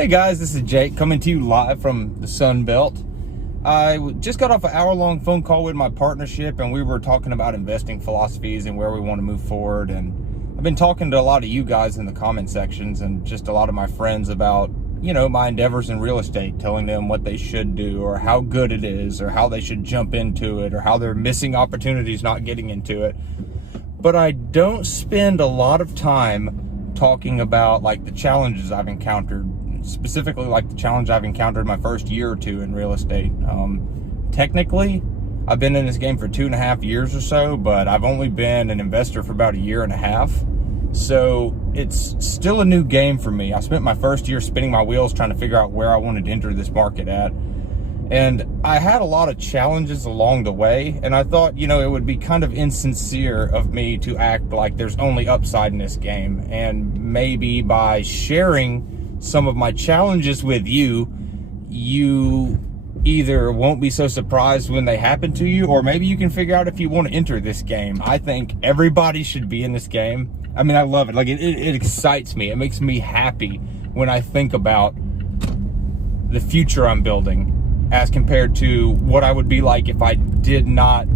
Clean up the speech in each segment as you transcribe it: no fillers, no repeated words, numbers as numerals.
Hey guys, this is Jake coming to you live from the Sun Belt. I just got off an hour-long phone call with my partnership, and we were talking about investing philosophies and where we want to move forward. And I've been talking to a lot of you guys in the comment sections and just a lot of my friends about, my endeavors in real estate, telling them what they should do or how good it is or how they should jump into it or how they're missing opportunities not getting into it. But I don't spend a lot of time talking about like the challenges I've encountered, specifically like the challenge I've encountered my first year or two in real estate. Technically, I've been in this game for 2.5 years or so, but I've only been an investor for about 1.5 years. So it's still a new game for me. I spent my first year spinning my wheels trying to figure out where I wanted to enter this market at. And I had a lot of challenges along the way, and I thought, it would be kind of insincere of me to act like there's only upside in this game. And maybe by sharing some of my challenges with you, you either won't be so surprised when they happen to you, or maybe you can figure out if you want to enter this game. I think everybody should be in this game. I mean, I love it. Like, it excites me. It makes me happy when I think about the future I'm building as compared to what I would be like if I did not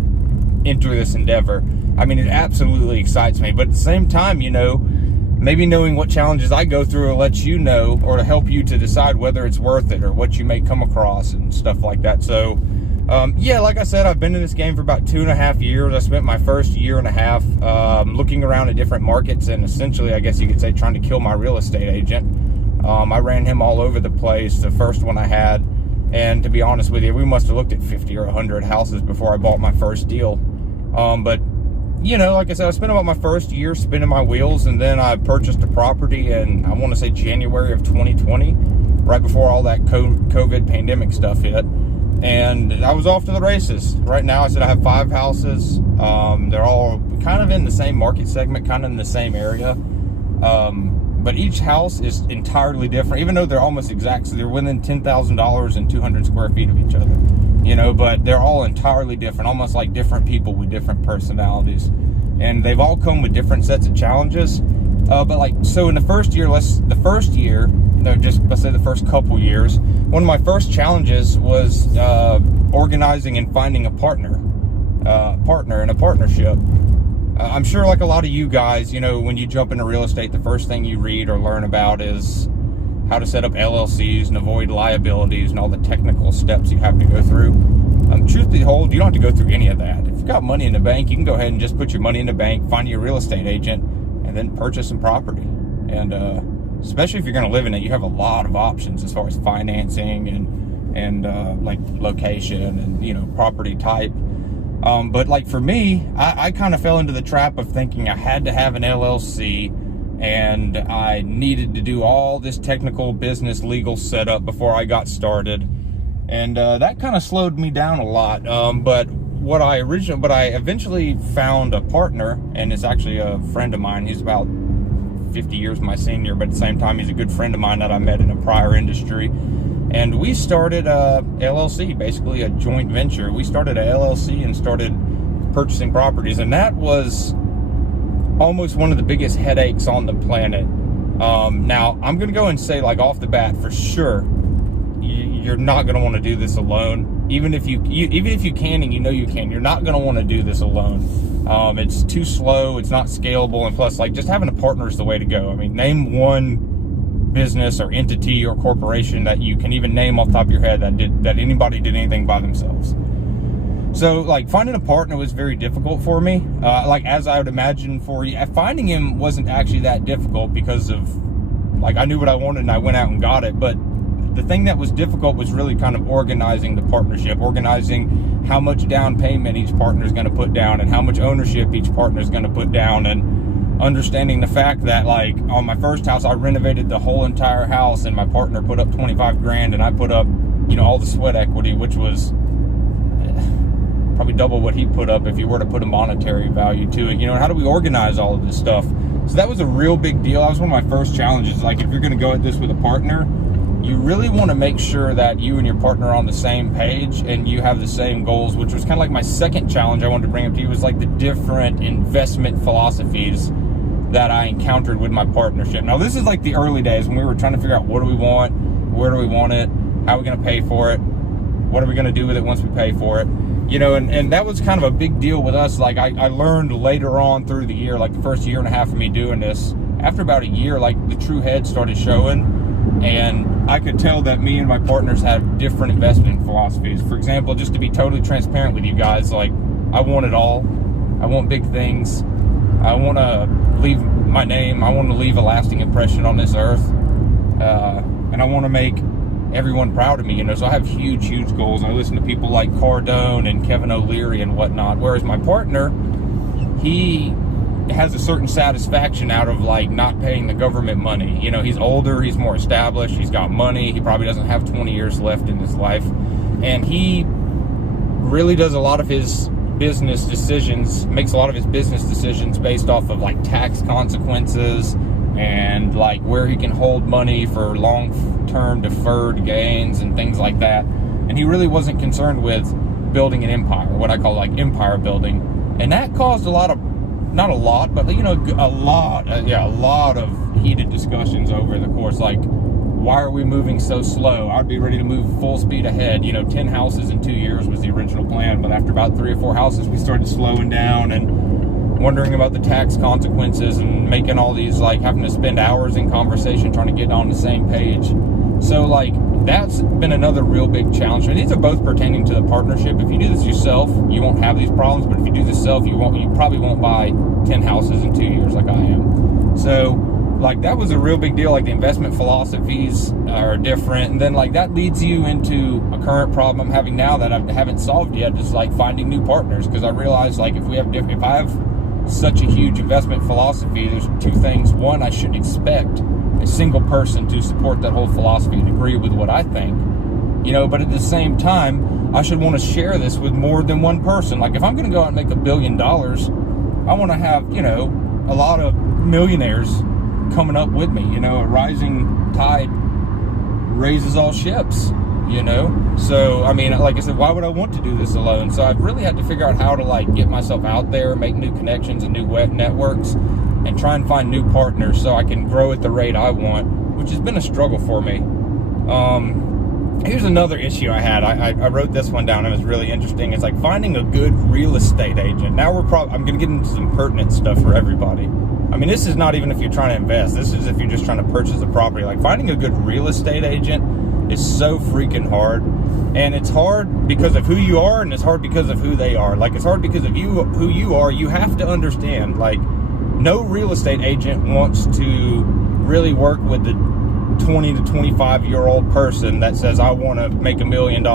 enter this endeavor. I mean, it absolutely excites me. But at the same time, maybe knowing what challenges I go through will let you know, or to help you to decide whether it's worth it or what you may come across and stuff like that. So, like I said, I've been in this game for about 2.5 years. I spent my first 1.5 years looking around at different markets and essentially, I guess you could say, trying to kill my real estate agent. I ran him all over the place, the first one I had. And to be honest with you, we must have looked at 50 or 100 houses before I bought my first deal. But like I said, I spent about my first year spinning my wheels, and then I purchased a property in, I want to say, January of 2020, right before all that COVID pandemic stuff hit. And I was off to the races. Right now, I said I have 5 houses. They're all kind of in the same market segment, kind of in the same area. But each house is entirely different, even though they're almost exact. So they're within $10,000 and 200 square feet of each other. But they're all entirely different, almost like different people with different personalities. And they've all come with different sets of challenges. So in the first year, let's say the first couple years, one of my first challenges was organizing and finding a partner in a partnership. I'm sure like a lot of you guys, when you jump into real estate, the first thing you read or learn about is how to set up LLCs and avoid liabilities and all the technical steps you have to go through. Truth be told, you don't have to go through any of that. If you've got money in the bank, you can go ahead and just put your money in the bank, find your real estate agent, and then purchase some property. And especially if you're going to live in it, you have a lot of options as far as financing and like location and, property type. But like for me, I kind of fell into the trap of thinking I had to have an LLC and I needed to do all this technical business legal setup before I got started. And that kind of slowed me down a lot. But I eventually found a partner, and it's actually a friend of mine. He's about 50 years my senior, but at the same time, he's a good friend of mine that I met in a prior industry. And we started a LLC, basically a joint venture. We started a LLC and started purchasing properties, and that was almost one of the biggest headaches on the planet. Now, I'm going to go and say, like, off the bat, for sure, you're not going to want to do this alone. Even if you can, and you can, you're not going to want to do this alone. It's too slow. It's not scalable. And plus, like, just having a partner is the way to go. I mean, name one business or entity or corporation that you can even name off the top of your head that anybody did anything by themselves. So, like, finding a partner was very difficult for me. Like, as I would imagine for you, finding him wasn't actually that difficult because of, like, I knew what I wanted and I went out and got it. But the thing that was difficult was really kind of organizing the partnership, organizing how much down payment each partner is going to put down and how much ownership each partner is going to put down, and understanding the fact that, like, on my first house, I renovated the whole entire house and my partner put up 25 grand and I put up, all the sweat equity, which was probably double what he put up if you were to put a monetary value to it. How do we organize all of this stuff? So that was a real big deal. That was one of my first challenges. Like, if you're going to go at this with a partner, you really want to make sure that you and your partner are on the same page and you have the same goals, which was kind of like my second challenge I wanted to bring up to you, was like the different investment philosophies that I encountered with my partnership. Now, this is like the early days when we were trying to figure out what do we want, where do we want it, how are we going to pay for it, what are we going to do with it once we pay for it, you know, and that was kind of a big deal with us. Like I learned later on through the year, like the first year and a half of me doing this, after about a year, like the true head started showing, and I could tell that me and my partners have different investment philosophies. For example, just to be totally transparent with you guys, like I want it all. I want big things. I want to leave my name. I want to leave a lasting impression on this earth. And I want to make everyone proud of me, you know, so I have huge goals. I listen to people like Cardone and Kevin O'Leary and whatnot, whereas my partner, he has a certain satisfaction out of like not paying the government money. You know, he's older, he's more established, he's got money, he probably doesn't have 20 years left in his life, and he really does a lot of his business decisions, makes a lot of his business decisions based off of like tax consequences and like where he can hold money for long-term deferred gains and things like that. And he really wasn't concerned with building an empire, what I call like empire building. And that caused a lot of, not a lot, but you know, a lot of heated discussions over the course. Like, why are we moving so slow? I'd be ready to move full speed ahead. You know, 10 houses in 2 years was the original plan, but after about 3 or 4 houses, we started slowing down and wondering about the tax consequences and making all these, like, having to spend hours in conversation trying to get on the same page. So, like, that's been another real big challenge. And these are both pertaining to the partnership. If you do this yourself, you won't have these problems, but if you do this yourself, you probably won't buy 10 houses in 2 years like I am. So, like, that was a real big deal. Like, the investment philosophies are different, and then like that leads you into a current problem I'm having now that I haven't solved yet, just like finding new partners. Because I realized, like, if I have such a huge investment philosophy, there's 2 things. One, I shouldn't expect a single person to support that whole philosophy and agree with what I think, you know, but at the same time, I should want to share this with more than one person. Like, if I'm going to go out and make $1 billion, I want to have, you know, a lot of millionaires coming up with me. You know, a rising tide raises all ships, you know. So I mean, like I said, why would I want to do this alone? So I've really had to figure out how to like get myself out there, make new connections and new web networks, and try and find new partners so I can grow at the rate I want, which has been a struggle for me. Here's another issue I had. I wrote this one down. It was really interesting. It's like finding a good real estate agent. Now I'm going to get into some pertinent stuff for everybody. I mean, this is not even if you're trying to invest. This is if you're just trying to purchase a property. Like, finding a good real estate agent is so freaking hard. And it's hard because of who you are, and it's hard because of who they are. Like, it's hard because of who you are. You have to understand, like, no real estate agent wants to really work with the 20 to 25 year old person that says, I want to make $1 million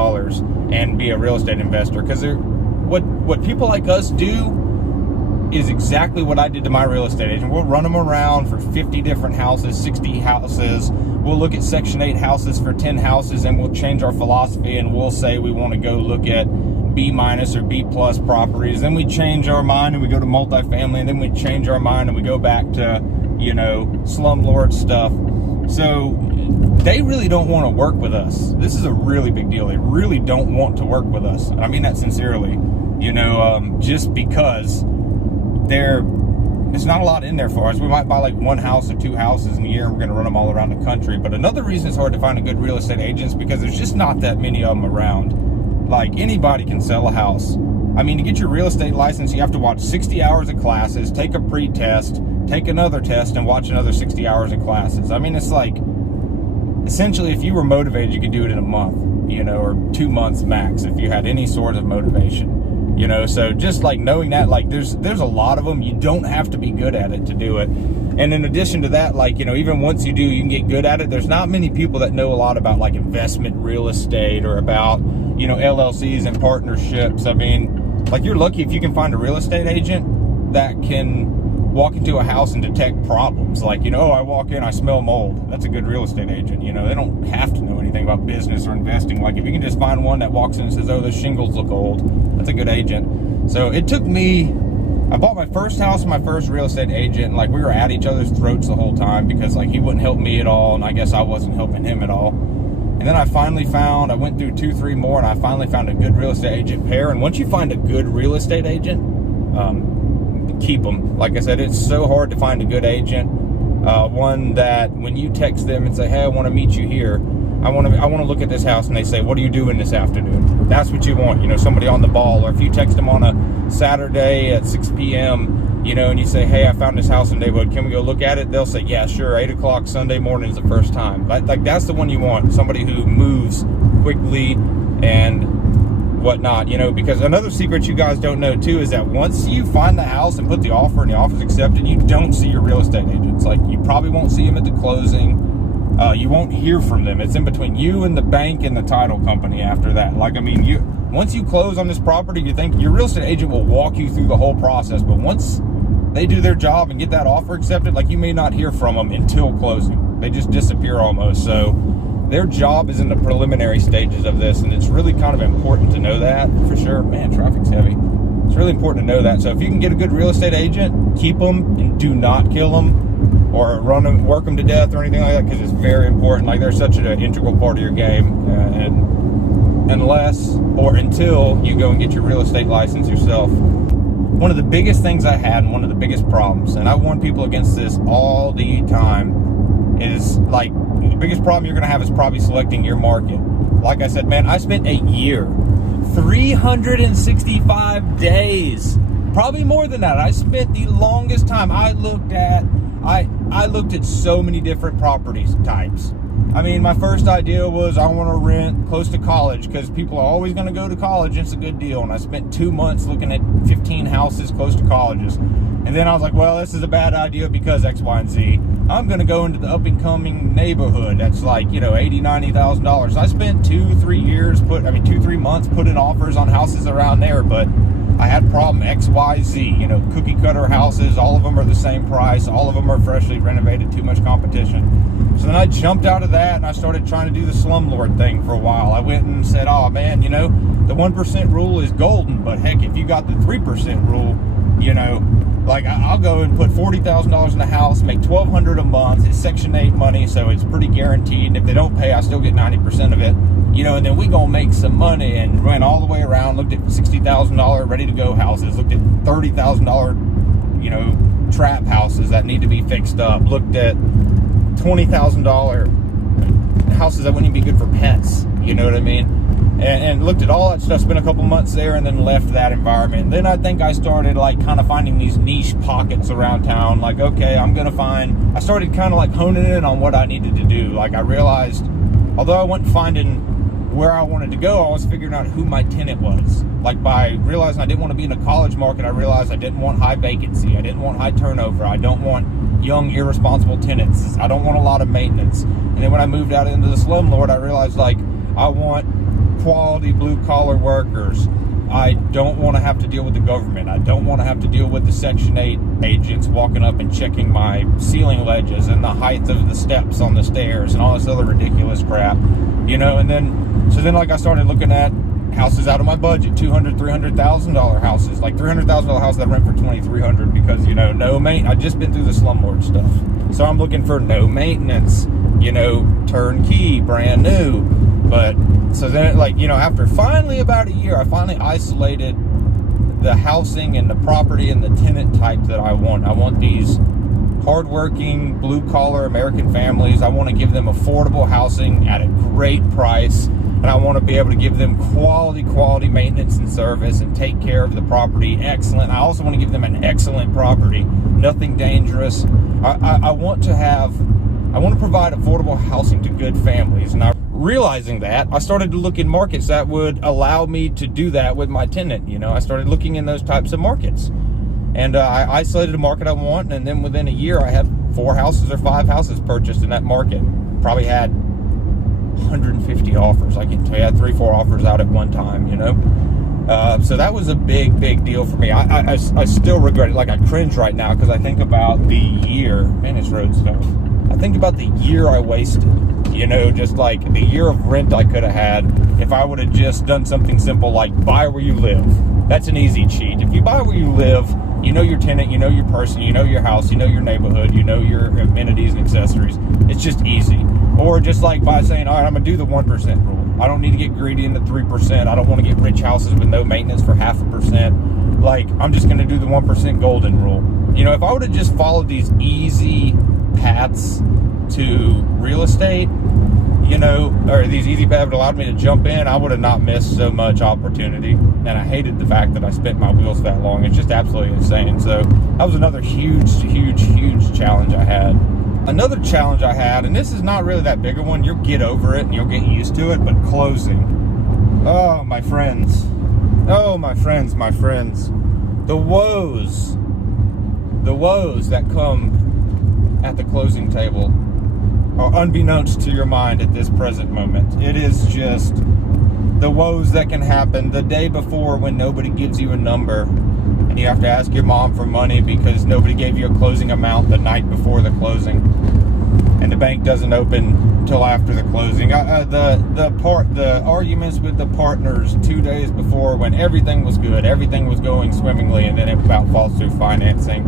and be a real estate investor. Because what people like us do is exactly what I did to my real estate agent. We'll run them around for 50 different houses, 60 houses. We'll look at Section 8 houses for 10 houses, and we'll change our philosophy, and we'll say we want to go look at B- or B+ properties. Then we change our mind and we go to multifamily, and then we change our mind and we go back to, you know, slumlord stuff. So they really don't want to work with us. This is a really big deal. They really don't want to work with us. I mean that sincerely, you know, just because there's not a lot in there for us. We might buy like 1 house or 2 houses in a year, and we're going to run them all around the country. But another reason it's hard to find a good real estate agent is because there's just not that many of them around. Like, anybody can sell a house. I mean, to get your real estate license, you have to watch 60 hours of classes, take a pre-test, take another test, and watch another 60 hours of classes. I mean, it's like, essentially, if you were motivated, you could do it in a month, you know, or 2 months max if you had any sort of motivation. You know, so just like knowing that, like, there's a lot of them. You don't have to be good at it to do it. And in addition to that, like, you know, even once you do, you can get good at it. There's not many people that know a lot about like investment real estate or about, you know, LLCs and partnerships. I mean, like, you're lucky if you can find a real estate agent that can walk into a house and detect problems. Like, you know, oh, I walk in, I smell mold. That's a good real estate agent. You know, they don't have to know anything about business or investing. Like, if you can just find one that walks in and says, oh, those shingles look old, that's a good agent. So it took me, I bought my first house with my first real estate agent, and like, we were at each other's throats the whole time because like he wouldn't help me at all, and I guess I wasn't helping him at all. And then I went through 2, 3 more, and I finally found a good real estate agent pair. And once you find a good real estate agent, keep them. Like I said, it's so hard to find a good agent. One that when you text them and say, hey, I want to meet you here, I want to look at this house, and they say, what are you doing this afternoon? That's what you want, somebody on the ball. Or if you text them on a Saturday at 6 p.m., and you say, hey, I found this house in the neighborhood, can we go look at it? They'll say, yeah, sure, 8 o'clock Sunday morning is the first time. Like that's the one you want, somebody who moves quickly and whatnot, because another secret you guys don't know too is that once you find the house and put the offer and the offer's accepted, you don't see your real estate agents. Like, you probably won't see them at the closing. You won't hear from them. It's in between you and the bank and the title company after that. Like, I mean, once you close on this property, you think your real estate agent will walk you through the whole process, but once they do their job and get that offer accepted, like, you may not hear from them until closing. They just disappear almost. So their job is in the preliminary stages of this, and it's really kind of important to know that for sure. Man, traffic's heavy. It's really important to know that. So if you can get a good real estate agent, keep them and do not kill them or work them to death or anything like that, because it's very important. Like, they're such an integral part of your game, and unless or until you go and get your real estate license yourself. One of the biggest things I had, and one of the biggest problems, and I warn people against this all the time, is like, the biggest problem you're going to have is probably selecting your market. Like I said, man, I spent a year, 365 days, probably more than that. I spent the longest time. I looked at so many different properties types. I mean, my first idea was I want to rent close to college, because people are always going to go to college. It's a good deal. And I spent 2 months looking at 15 houses close to colleges. And then I was like, well, this is a bad idea because X, Y, and Z. I'm going to go into the up-and-coming neighborhood that's like, $80,000, $90,000. I spent 2-3 months putting offers on houses around there, but I had problem X, Y, Z, cookie cutter houses. All of them are the same price. All of them are freshly renovated, too much competition. So then I jumped out of that and I started trying to do the slumlord thing for a while. I went and said, oh man, the 1% rule is golden, but heck, if you got the 3% rule, like, I'll go and put $40,000 in a house, make $1,200 a month. It's Section 8 money, so it's pretty guaranteed. And if they don't pay, I still get 90% of it. And then we gonna make some money, and went all the way around, looked at $60,000 ready to go houses, looked at $30,000, trap houses that need to be fixed up, looked at $20,000 houses that wouldn't even be good for pets, you know what I mean? And looked at all that stuff, spent a couple months there, and then left that environment. Then I think I started kind of finding these niche pockets around town. Like, okay, I started kind of like honing in on what I needed to do. Like, I realized, although I wasn't finding where I wanted to go, I was figuring out who my tenant was. Like, by realizing I didn't want to be in a college market, I realized I didn't want high vacancy. I didn't want high turnover. I don't want young, irresponsible tenants. I don't want a lot of maintenance. And then when I moved out into the slumlord, I realized, I want quality blue-collar workers. I don't want to have to deal with the government. I don't want to have to deal with the Section 8 agents walking up and checking my ceiling ledges and the height of the steps on the stairs and all this other ridiculous crap, and then I started looking at houses out of my budget, $200,000, $300,000 houses, like $300,000 house that I rent for $2,300 because, no maintenance. I've just been through the slumlord stuff. So I'm looking for no maintenance, turnkey, brand new. But so then, after finally about a year, I finally isolated the housing and the property and the tenant type that I want. I want these hardworking, blue-collar American families. I want to give them affordable housing at a great price, and I want to be able to give them quality maintenance and service and take care of the property excellent. I also want to give them an excellent property, nothing dangerous. I want to provide affordable housing to good families, and realizing that, I started to look in markets that would allow me to do that with my tenant. I started looking in those types of markets, and I isolated a market I want, and then within a year I had 4 houses or 5 houses purchased in that market. Probably had 150 offers. I can tell you, I had 3-4 offers out at one time, so that was a big deal for me. I still regret it. Like, I cringe right now because I think about the year. Man, this road's tough. I think about the year I wasted, just like the year of rent I could have had if I would have just done something simple like buy where you live. That's an easy cheat. If you buy where you live, your tenant, your person, your house, your neighborhood, your amenities and accessories. It's just easy. Or just like by saying, all right, I'm going to do the 1% rule. I don't need to get greedy in the 3%. I don't want to get rich houses with no maintenance for 0.5%. like, I'm just going to do the 1% golden rule. You know, if I would have just followed these easy paths to real estate, you know, or these easy paths that allowed me to jump in, I would have not missed so much opportunity. And I hated the fact that I spent my wheels that long. It's just absolutely insane. So that was another huge challenge I had. Another challenge I had, and this is not really that big a one, you'll get over it and you'll get used to it, but closing. Oh, my friends. Oh, my friends. The woes that come at the closing table are unbeknownst to your mind at this present moment. It is just the woes that can happen the day before when nobody gives you a number and you have to ask your mom for money because nobody gave you a closing amount the night before the closing, and the bank doesn't open till after the closing. The arguments with the partners 2 days before when everything was good, everything was going swimmingly, and then it about falls through financing.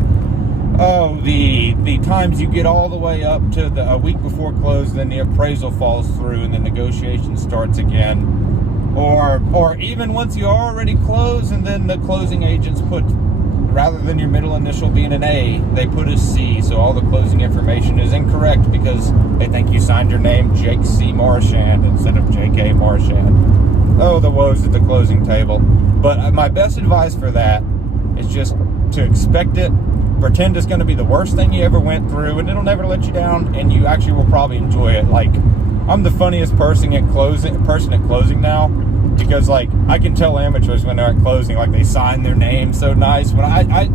Oh, the times you get all the way up to a week before close, then the appraisal falls through and the negotiation starts again. Or even once you already close and then the closing agents put, rather than your middle initial being an A, they put a C, so all the closing information is incorrect because they think you signed your name Jake C. Marchand instead of J.K. Marchand. Oh, the woes at the closing table. But my best advice for that is just to expect it, pretend it's going to be the worst thing you ever went through, and it'll never let you down, and you actually will probably enjoy it. Like, I'm the funniest person at closing now, because like I can tell amateurs when they're at closing, like they sign their name so nice. When I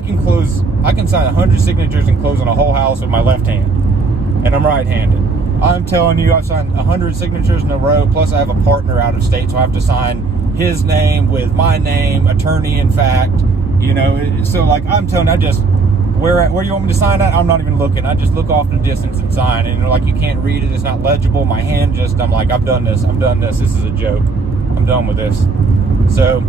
can sign 100 signatures and close on a whole house with my left hand, and I'm right-handed. I'm telling you, I've signed 100 signatures in a row. Plus, I have a partner out of state, so I have to sign his name with my name, attorney in fact. You know, so like I'm telling you, I just where you want me to sign at? I'm not even looking. I just look off in the distance and sign. And like you can't read it. It's not legible. My hand just, I'm like, I've done this. This is a joke. I'm done with this. So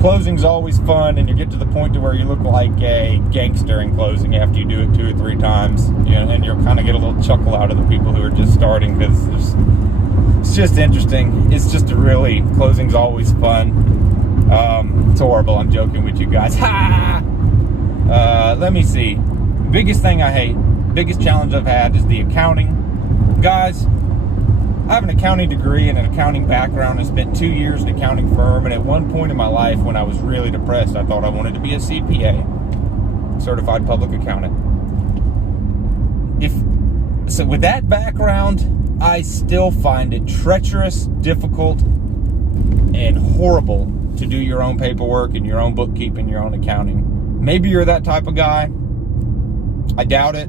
closing's always fun, and you get to the point to where you look like a gangster in closing after you do it 2 or 3 times. You know, and you'll kind of get a little chuckle out of the people who are just starting because it's just interesting. It's just closing's always fun. It's horrible. I'm joking with you guys. Ha! Let me see. Biggest thing I hate, biggest challenge I've had is the accounting. Guys, I have an accounting degree and an accounting background. I spent 2 years in an accounting firm, and at one point in my life when I was really depressed, I thought I wanted to be a CPA, certified public accountant. So with that background, I still find it treacherous, difficult, and horrible to do your own paperwork and your own bookkeeping, your own accounting. Maybe you're that type of guy. I doubt it.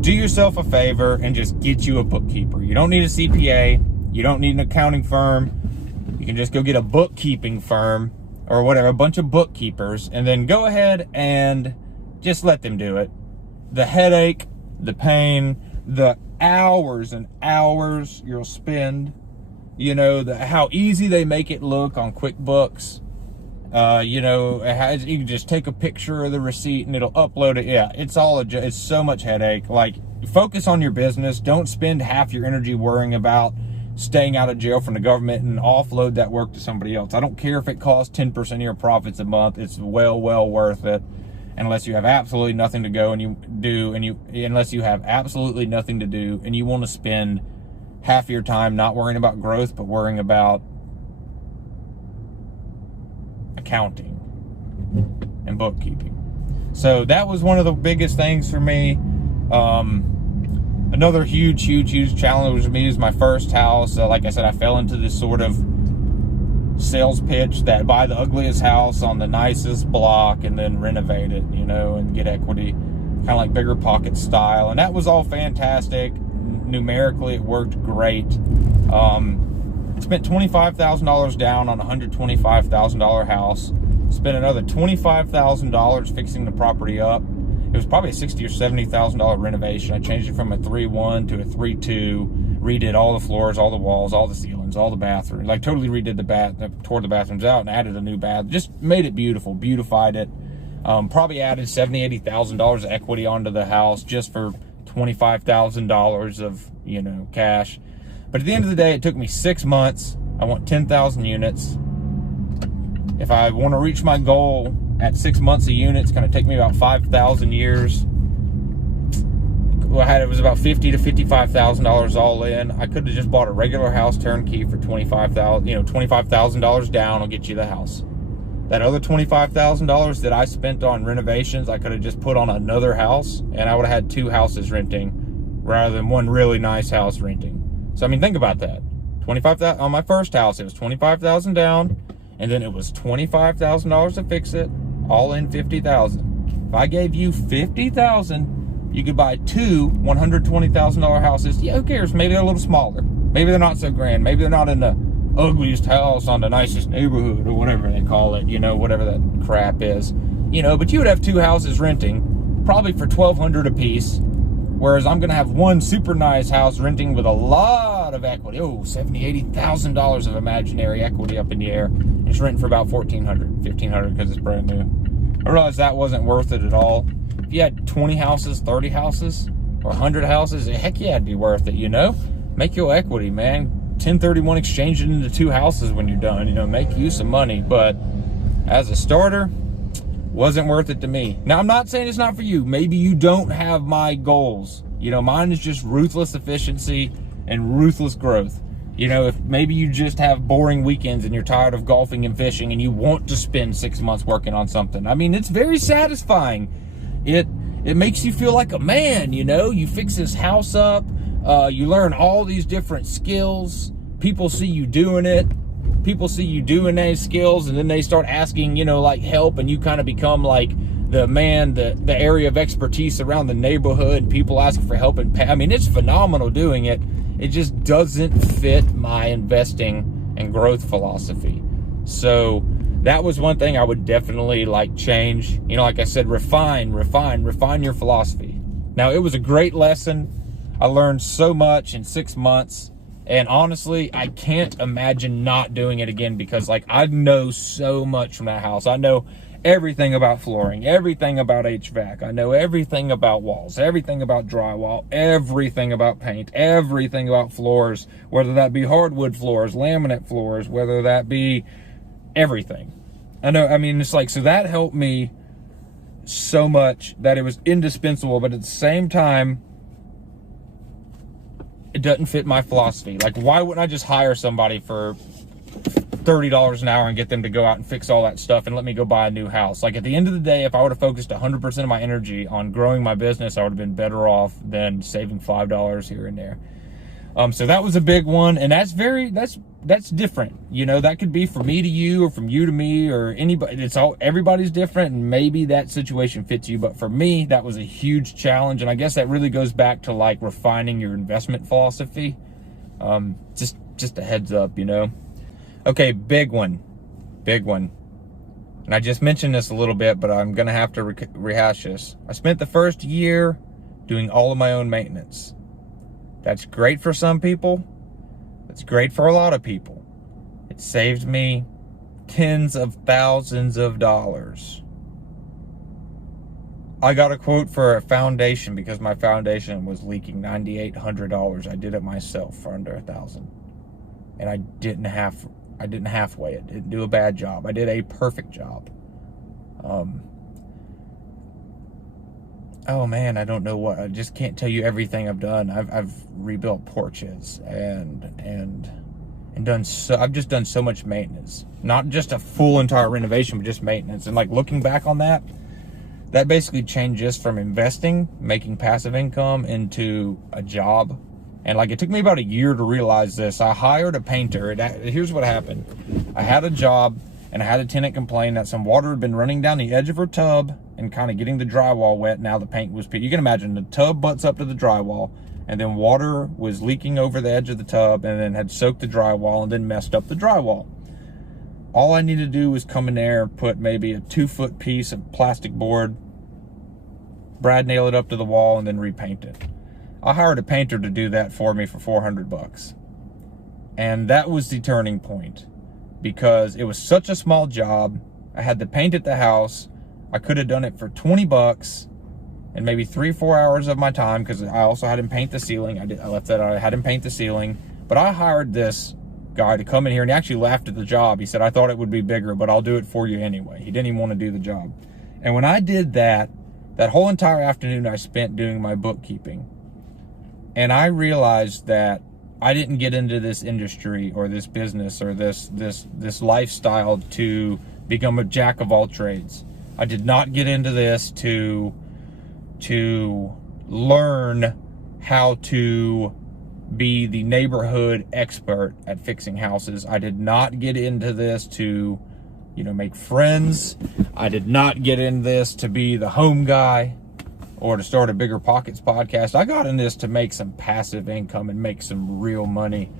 Do yourself a favor and just get you a bookkeeper. You don't need a CPA. You don't need an accounting firm. You can just go get a bookkeeping firm or whatever, a bunch of bookkeepers, and then go ahead and just let them do it. The headache, the pain, the hours and hours you'll spend, you know, how easy they make it look on QuickBooks. You know, you can just take a picture of the receipt and it'll upload it. Yeah, it's so much headache. Like, focus on your business. Don't spend half your energy worrying about staying out of jail from the government and offload that work to somebody else. I don't care if it costs 10% of your profits a month. It's well worth it. Unless you have absolutely nothing to go and unless you have absolutely nothing to do and you want to spend half your time not worrying about growth, but worrying about accounting and bookkeeping. So that was one of the biggest things for me. Another huge challenge for me is my first house. Like I said, I fell into this sort of sales pitch that buy the ugliest house on the nicest block and then renovate it, you know, and get equity, kind of like Bigger Pocket style. And that was all fantastic. Numerically, it worked great. Spent $25,000 down on a $125,000 house. Spent another $25,000 fixing the property up. It was probably a $60,000 or $70,000 renovation. I changed it from a 3-1 to a 3-2. Redid all the floors, all the walls, all the ceilings, all the bathrooms. Like totally redid tore the bathrooms out and added a new bath. Just made it beautiful, beautified it. Probably added $70,000, $80,000 of equity onto the house just for $25,000 of, you know, cash. But at the end of the day, it took me 6 months. I want 10,000 units. If I want to reach my goal at 6 months a unit, it's going to take me about 5,000 years. Well, it was about $50,000 to $55,000 all in. I could have just bought a regular house turnkey for $25,000. $25,000 down will get you the house. That other $25,000 that I spent on renovations, I could have just put on another house, and I would have had 2 houses renting rather than one really nice house renting. So I mean, think about that. $25,000 on my first house. It was $25,000 down, and then it was $25,000 to fix it. All in $50,000. If I gave you $50,000, you could buy 2 $120,000 houses. Yeah, who cares? Maybe they're a little smaller. Maybe they're not so grand. Maybe they're not in the ugliest house on the nicest neighborhood or whatever they call it. Whatever that crap is. But you would have 2 houses renting, probably for $1,200 a piece. Whereas I'm going to have one super nice house renting with a lot of equity. Oh, $70,000, $80,000 of imaginary equity up in the air. And it's renting for about $1,400, $1,500 because it's brand new. I realized that wasn't worth it at all. If you had 20 houses, 30 houses, or 100 houses, heck yeah, it'd be worth it, Make your equity, man. 1031 exchange it into 2 houses when you're done. Make you some money. But as a starter, wasn't worth it to me. Now, I'm not saying it's not for you. Maybe you don't have my goals. Mine is just ruthless efficiency and ruthless growth. If maybe you just have boring weekends and you're tired of golfing and fishing and you want to spend 6 months working on something. I mean, it's very satisfying. It makes you feel like a man, You fix this house up. You learn all these different skills. People see you doing it. People see you doing those skills, and then they start asking, help, and you kind of become like the man, the area of expertise around the neighborhood. People ask for help, and I mean, it's phenomenal doing it. It just doesn't fit my investing and growth philosophy. So that was one thing I would definitely change. Like I said, refine your philosophy. Now, it was a great lesson. I learned so much in 6 months. And honestly, I can't imagine not doing it again because I know so much from that house. I know everything about flooring, everything about HVAC. I know everything about walls, everything about drywall, everything about paint, everything about floors, whether that be hardwood floors, laminate floors, whether that be everything. So that helped me so much that it was indispensable, but at the same time, it doesn't fit my philosophy. Why wouldn't I just hire somebody for $30 an hour and get them to go out and fix all that stuff and let me go buy a new house? At the end of the day, if I would have focused 100% of my energy on growing my business, I would have been better off than saving $5 here and there. So that was a big one, and that's different. That could be from me to you, or from you to me, or anybody. Everybody's different, and maybe that situation fits you. But for me, that was a huge challenge, and I guess that really goes back to refining your investment philosophy. Just a heads up, Okay, big one. And I just mentioned this a little bit, but I'm gonna have to rehash this. I spent the first year doing all of my own maintenance. That's great for some people. It's great for a lot of people. It saved me tens of thousands of dollars. I got a quote for a foundation because my foundation was leaking $9,800. I did it myself for under $1,000. And I didn't halfway it. Didn't do a bad job. I did a perfect job. Oh man, I don't know what. I just can't tell you everything I've done. I've rebuilt porches and done so. I've just done so much maintenance. Not just a full entire renovation, but just maintenance. And looking back on that basically changed just from investing, making passive income, into a job. And it took me about a year to realize this. I hired a painter. Here's what happened. I had a job, and I had a tenant complain that some water had been running down the edge of her tub and kind of getting the drywall wet. Now the paint was, you can imagine the tub butts up to the drywall, and then water was leaking over the edge of the tub and then had soaked the drywall and then messed up the drywall. All I needed to do was come in there, put maybe a 2-foot piece of plastic board, brad nail it up to the wall, and then repaint it. I hired a painter to do that for me for $400. And that was the turning point, because it was such a small job. I had to paint at the house. I could have done it for $20 and maybe 3-4 hours of my time, because I also had him paint the ceiling. I had him paint the ceiling, but I hired this guy to come in here, and he actually laughed at the job. He said, I thought it would be bigger, but I'll do it for you anyway. He didn't even want to do the job. And when I did that, that whole entire afternoon I spent doing my bookkeeping. And I realized that I didn't get into this industry or this business or this lifestyle to become a jack of all trades. I did not get into this to learn how to be the neighborhood expert at fixing houses. I did not get into this to, make friends. I did not get in this to be the home guy or to start a Bigger Pockets podcast. I got in this to make some passive income and make some real money.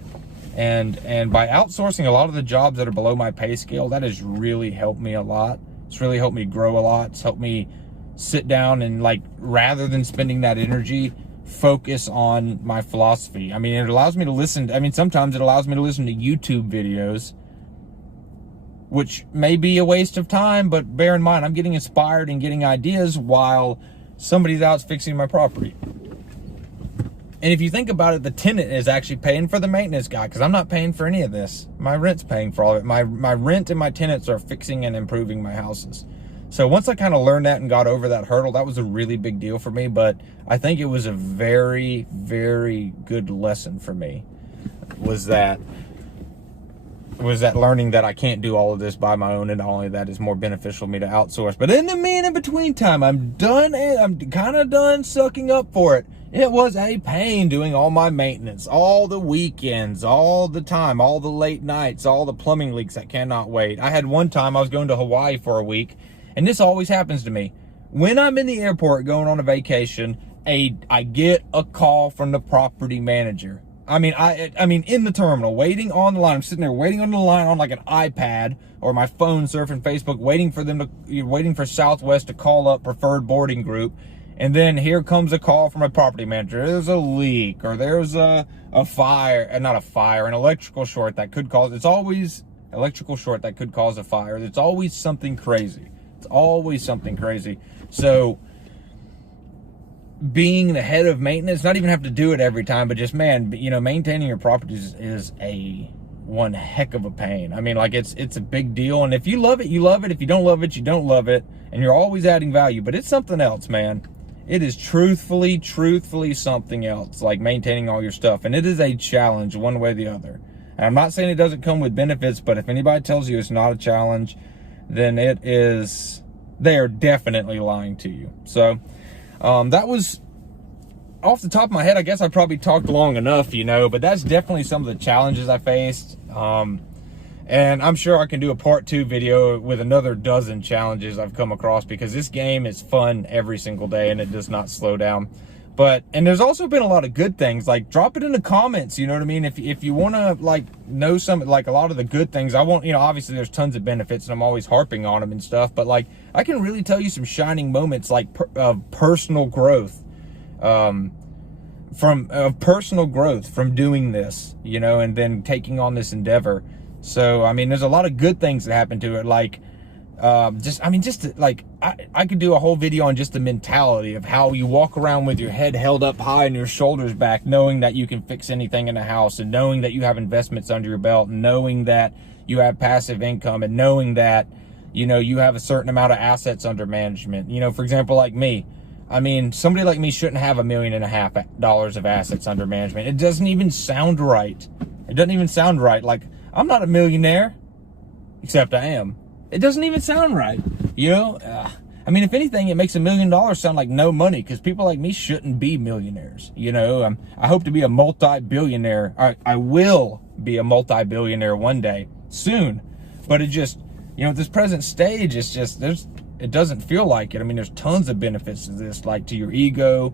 And by outsourcing a lot of the jobs that are below my pay scale, that has really helped me a lot. It's really helped me grow a lot. It's helped me sit down and, rather than spending that energy, focus on my philosophy. I mean, it allows me to listen. Sometimes it allows me to listen to YouTube videos, which may be a waste of time, but bear in mind, I'm getting inspired and getting ideas while somebody's out fixing my property. And if you think about it, the tenant is actually paying for the maintenance guy, because I'm not paying for any of this. My rent's paying for all of it. My rent and my tenants are fixing and improving my houses. So once I kind of learned that and got over that hurdle, that was a really big deal for me. But I think it was a very, very good lesson for me, was that learning that I can't do all of this by my own, and not only that, it's more beneficial for me to outsource. But in between time, I'm kind of done sucking up for it. It was a pain doing all my maintenance, all the weekends, all the time, all the late nights, all the plumbing leaks that cannot wait. I had one time I was going to Hawaii for a week, and this always happens to me. When I'm in the airport going on a vacation, I get a call from the property manager. I mean, in the terminal, waiting on the line. I'm sitting there waiting on the line on like an iPad or my phone, surfing Facebook, waiting for Southwest to call up preferred boarding group. And then here comes a call from a property manager. There's a leak, or there's a fire, not a fire, an electrical short that could cause, it's always electrical short that could cause a fire. It's always something crazy. It's always something crazy. So being the head of maintenance, not even have to do it every time, but just, maintaining your properties is one heck of a pain. I mean, it's a big deal. And if you love it, you love it. If you don't love it, you don't love it. And you're always adding value, but it's something else, man. It is truthfully something else, like maintaining all your stuff. And it is a challenge one way or the other. And I'm not saying it doesn't come with benefits, but if anybody tells you it's not a challenge, then they are definitely lying to you. So, that was off the top of my head. I guess I probably talked long enough, but that's definitely some of the challenges I faced. And I'm sure I can do a part 2 video with another dozen challenges I've come across, because this game is fun every single day and it does not slow down. And there's also been a lot of good things. Drop it in the comments, you know what I mean? If you want to know some, a lot of the good things, I won't, obviously there's tons of benefits and I'm always harping on them and stuff, but I can really tell you some shining moments of personal growth, personal growth from doing this, and then taking on this endeavor. So, there's a lot of good things that happen to it. I could do a whole video on just the mentality of how you walk around with your head held up high and your shoulders back, knowing that you can fix anything in a house, and knowing that you have investments under your belt, and knowing that you have passive income, and knowing that, you have a certain amount of assets under management. For example, like me, somebody like me shouldn't have $1.5 million of assets under management. It doesn't even sound right. It doesn't even sound right. I'm not a millionaire, except I am. It doesn't even sound right, if anything, it makes $1 million sound like no money, because people like me shouldn't be millionaires, I hope to be a multi-billionaire. I will be a multi-billionaire one day, soon. But it just, at this present stage, it's just, it doesn't feel like it. There's tons of benefits to this, to your ego,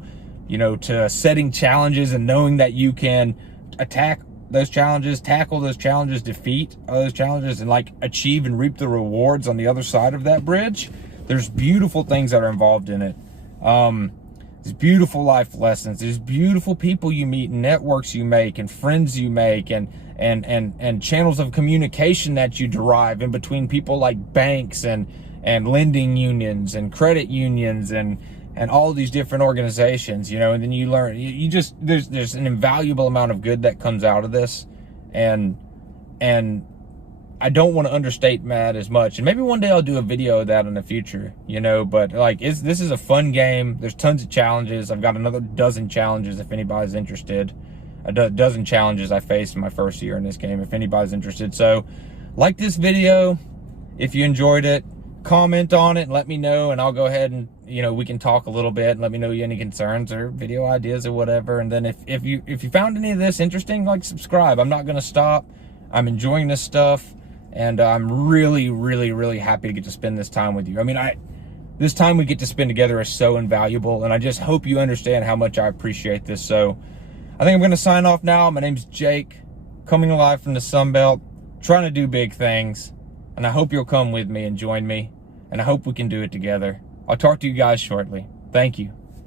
to setting challenges and knowing that you can attack those challenges, tackle those challenges, defeat those challenges, and achieve and reap the rewards on the other side of that bridge. There's beautiful things that are involved in it. There's beautiful life lessons. There's beautiful people you meet, and networks you make, and friends you make, and channels of communication that you derive in between people like banks and lending unions and credit unions and all these different organizations, and then you learn, there's an invaluable amount of good that comes out of this. And And I don't want to understate that as much. And maybe one day I'll do a video of that in the future, you know, but like this is a fun game. There's tons of challenges. I've got another dozen challenges if anybody's interested. A dozen challenges I faced in my first year in this game if anybody's interested. So like this video if you enjoyed it, comment on it and let me know, and I'll go ahead and, you know, we can talk a little bit and let me know any concerns or video ideas or whatever. And then if you found any of this interesting, like, subscribe. I'm not gonna stop. I'm enjoying this stuff, and I'm really, really, really happy to get to spend this time with you. I mean, this time we get to spend together is so invaluable, and I just hope you understand how much I appreciate this. So I think I'm gonna sign off now. My name's Jake, coming live from the Sun Belt, trying to do big things, and I hope you'll come with me and join me, and I hope we can do it together. I'll talk to you guys shortly. Thank you.